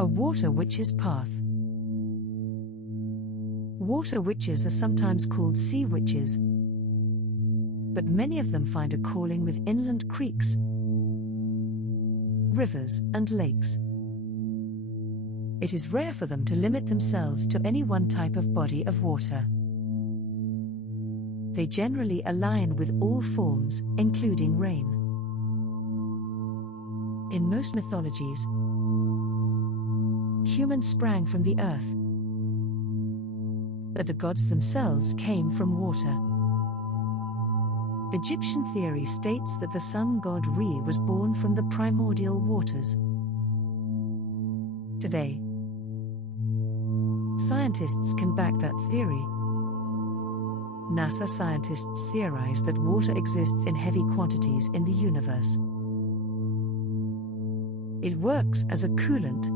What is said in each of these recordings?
A water witch's path. Water witches are sometimes called sea witches, but many of them find a calling with inland creeks, rivers, and lakes. It is rare for them to limit themselves to any one type of body of water. They generally align with all forms, including rain. In most mythologies, humans sprang from the earth, but the gods themselves came from water. Egyptian theory states that the sun god Re was born from the primordial waters. Today, scientists can back that theory. NASA scientists theorize that water exists in heavy quantities in the universe. It works as a coolant,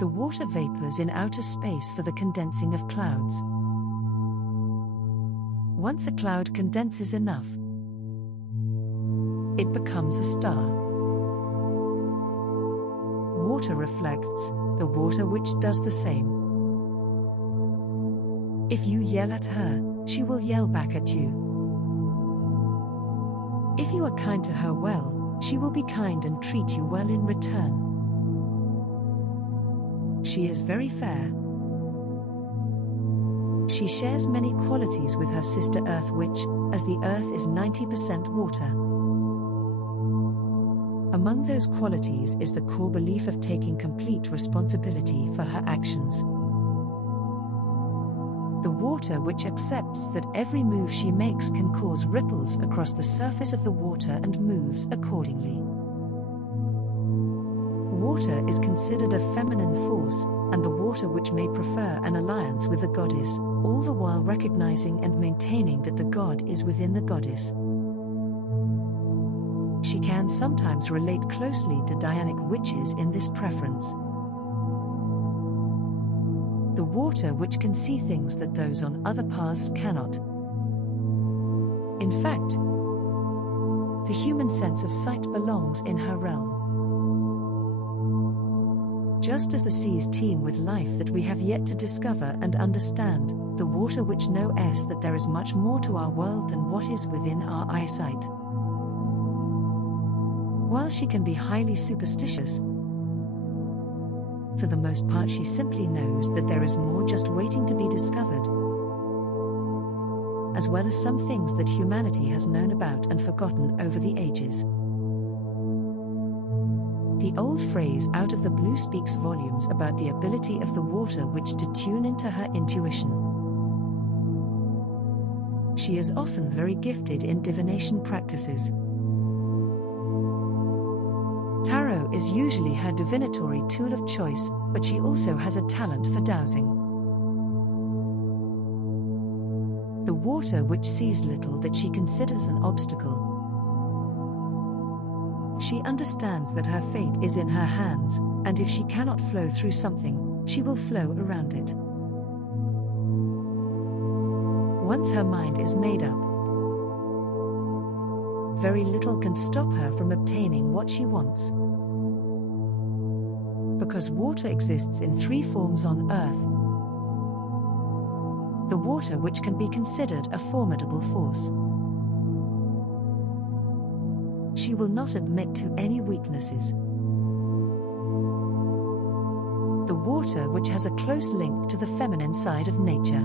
the water vapors in outer space for the condensing of clouds. Once a cloud condenses enough, it becomes a star. Water reflects, the water witch does the same. If you yell at her, she will yell back at you. If you are kind to her well, she will be kind and treat you well in return. She is very fair. She shares many qualities with her sister Earth Witch, as the Earth is 90% water. Among those qualities is the core belief of taking complete responsibility for her actions. The water witch accepts that every move she makes can cause ripples across the surface of the water and moves accordingly. Water is considered a feminine force, and the water witch may prefer an alliance with the goddess, all the while recognizing and maintaining that the god is within the goddess. She can sometimes relate closely to Dianic witches in this preference. The water witch can see things that those on other paths cannot. In fact, the human sense of sight belongs in her realm. Just as the seas teem with life that we have yet to discover and understand, the water witch knows that there is much more to our world than what is within our eyesight. While she can be highly superstitious, for the most part she simply knows that there is more just waiting to be discovered, as well as some things that humanity has known about and forgotten over the ages. The old phrase "out of the blue" speaks volumes about the ability of the water witch to tune into her intuition. She is often very gifted in divination practices. Tarot is usually her divinatory tool of choice, but she also has a talent for dowsing. The water witch sees little that she considers an obstacle. She understands that her fate is in her hands, and if she cannot flow through something, she will flow around it. Once her mind is made up, very little can stop her from obtaining what she wants. Because water exists in three forms on Earth, the water witch can be considered a formidable force. She will not admit to any weaknesses. The water witch has a close link to the feminine side of nature.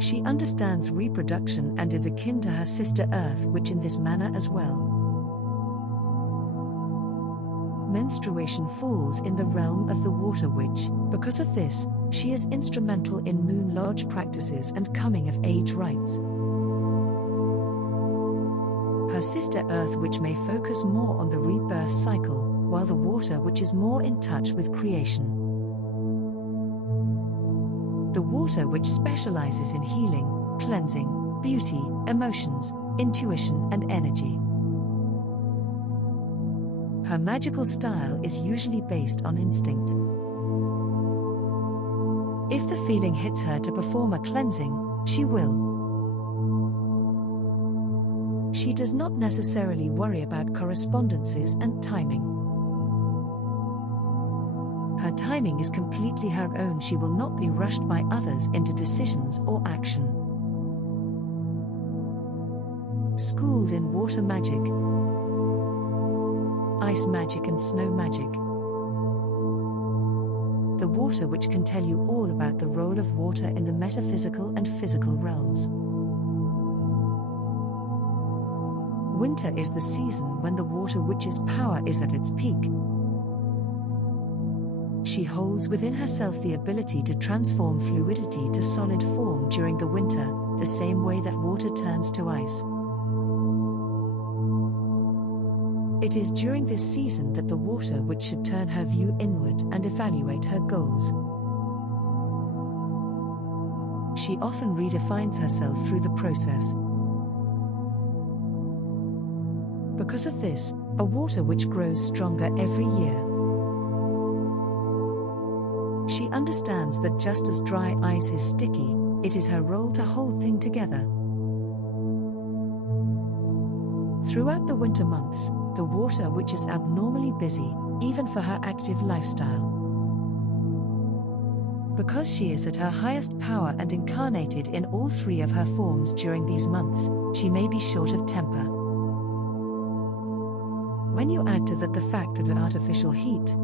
She understands reproduction and is akin to her sister Earth Witch in this manner as well. Menstruation falls in the realm of the water witch. Because of this, she is instrumental in moon lodge practices and coming-of-age rites. Her sister Earth Witch may focus more on the rebirth cycle, while the water witch is more in touch with creation. The water witch specializes in healing, cleansing, beauty, emotions, intuition, and energy. Her magical style is usually based on instinct. If the feeling hits her to perform a cleansing, she will. She does not necessarily worry about correspondences and timing. Her timing is completely her own. She will not be rushed by others into decisions or action. Schooled in water magic, ice magic and snow magic. The water which can tell you all about the role of water in the metaphysical and physical realms. Winter is the season when the water witch's power is at its peak. She holds within herself the ability to transform fluidity to solid form during the winter, the same way that water turns to ice. It is during this season that the water witch should turn her view inward and evaluate her goals. She often redefines herself through the process. Because of this, a water witch grows stronger every year. She understands that just as dry ice is sticky, it is her role to hold things together. Throughout the winter months, the water witch is abnormally busy, even for her active lifestyle. Because she is at her highest power and incarnated in all three of her forms during these months, she may be short of temper. When you add to that the fact that an artificial heat,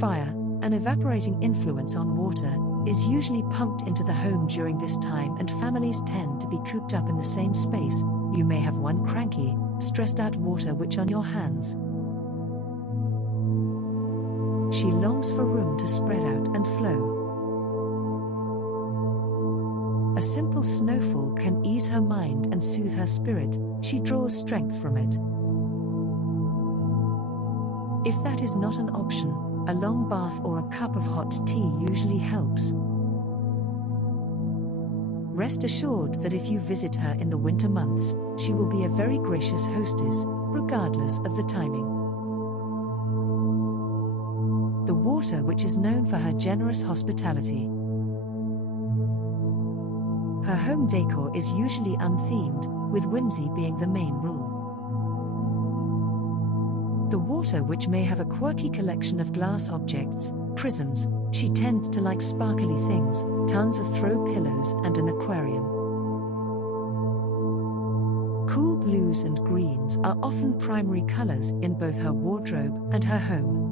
fire, and evaporating influence on water is usually pumped into the home during this time, and families tend to be cooped up in the same space, you may have one cranky, stressed out water witch on your hands. She longs for room to spread out and flow. A simple snowfall can ease her mind and soothe her spirit. She draws strength from it. If that is not an option, a long bath or a cup of hot tea usually helps. Rest assured that if you visit her in the winter months, she will be a very gracious hostess, regardless of the timing. The water witch is known for her generous hospitality. Her home decor is usually unthemed, with whimsy being the main rule. The water witch may have a quirky collection of glass objects, prisms. She tends to like sparkly things, tons of throw pillows and an aquarium. Cool blues and greens are often primary colors in both her wardrobe and her home.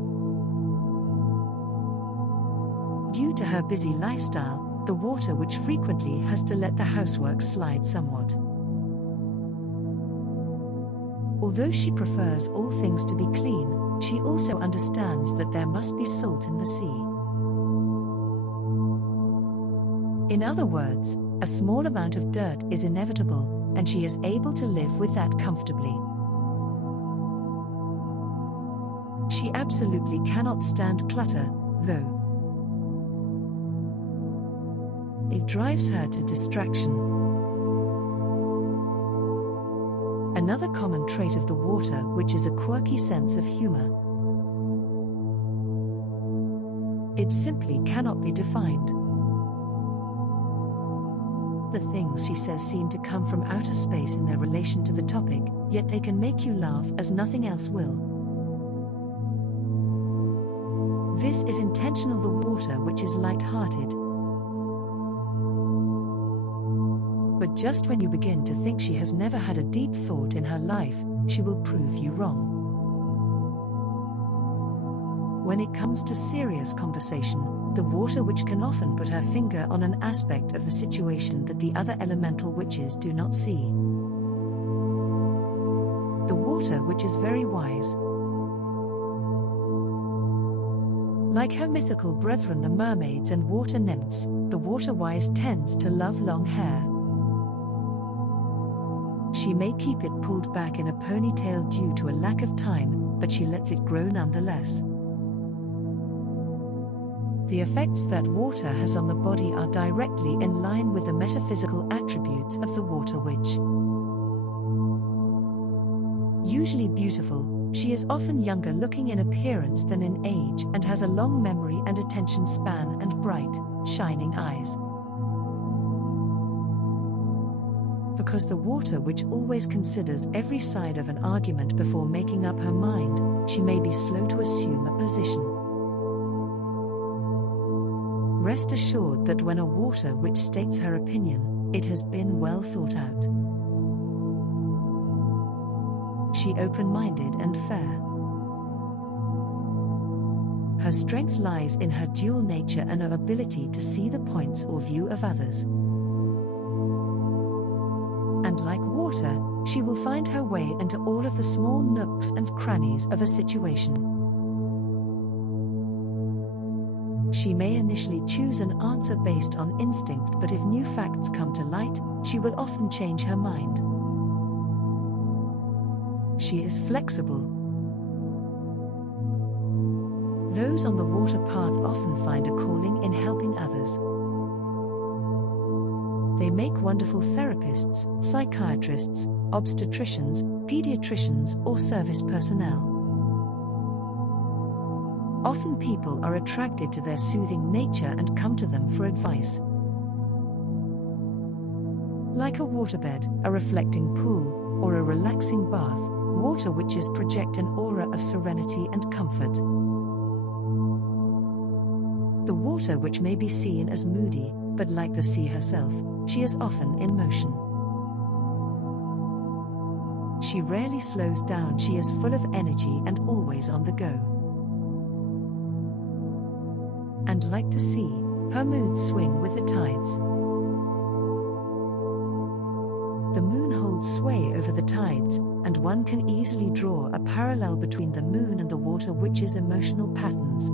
Due to her busy lifestyle, the water witch frequently has to let the housework slide somewhat. Although she prefers all things to be clean, she also understands that there must be salt in the sea. In other words, a small amount of dirt is inevitable, and she is able to live with that comfortably. She absolutely cannot stand clutter, though. It drives her to distraction. Another common trait of the water witch is a quirky sense of humor. It simply cannot be defined. The things she says seem to come from outer space in their relation to the topic, yet they can make you laugh as nothing else will. This is intentional. The water witch is light-hearted. But just when you begin to think she has never had a deep thought in her life, she will prove you wrong. When it comes to serious conversation, the water witch can often put her finger on an aspect of the situation that the other elemental witches do not see. The water witch is very wise. Like her mythical brethren the mermaids and water nymphs, the water wise tends to love long hair. She may keep it pulled back in a ponytail due to a lack of time, but she lets it grow nonetheless. The effects that water has on the body are directly in line with the metaphysical attributes of the water witch. Usually beautiful, she is often younger looking in appearance than in age and has a long memory and attention span and bright, shining eyes. Because the water witch always considers every side of an argument before making up her mind, she may be slow to assume a position. Rest assured that when a water witch states her opinion, it has been well thought out. She open-minded and fair. Her strength lies in her dual nature and her ability to see the points or view of others. And like water, she will find her way into all of the small nooks and crannies of a situation. She may initially choose an answer based on instinct, but if new facts come to light, she will often change her mind. She is flexible. Those on the water path often find a calling in helping others. They make wonderful therapists, psychiatrists, obstetricians, pediatricians, or service personnel. Often people are attracted to their soothing nature and come to them for advice. Like a waterbed, a reflecting pool, or a relaxing bath, water witches project an aura of serenity and comfort. The water witch may be seen as moody, but like the sea herself, she is often in motion. She rarely slows down, she is full of energy and always on the go. And like the sea, her moods swing with the tides. The moon holds sway over the tides, and one can easily draw a parallel between the moon and the water witch's emotional patterns.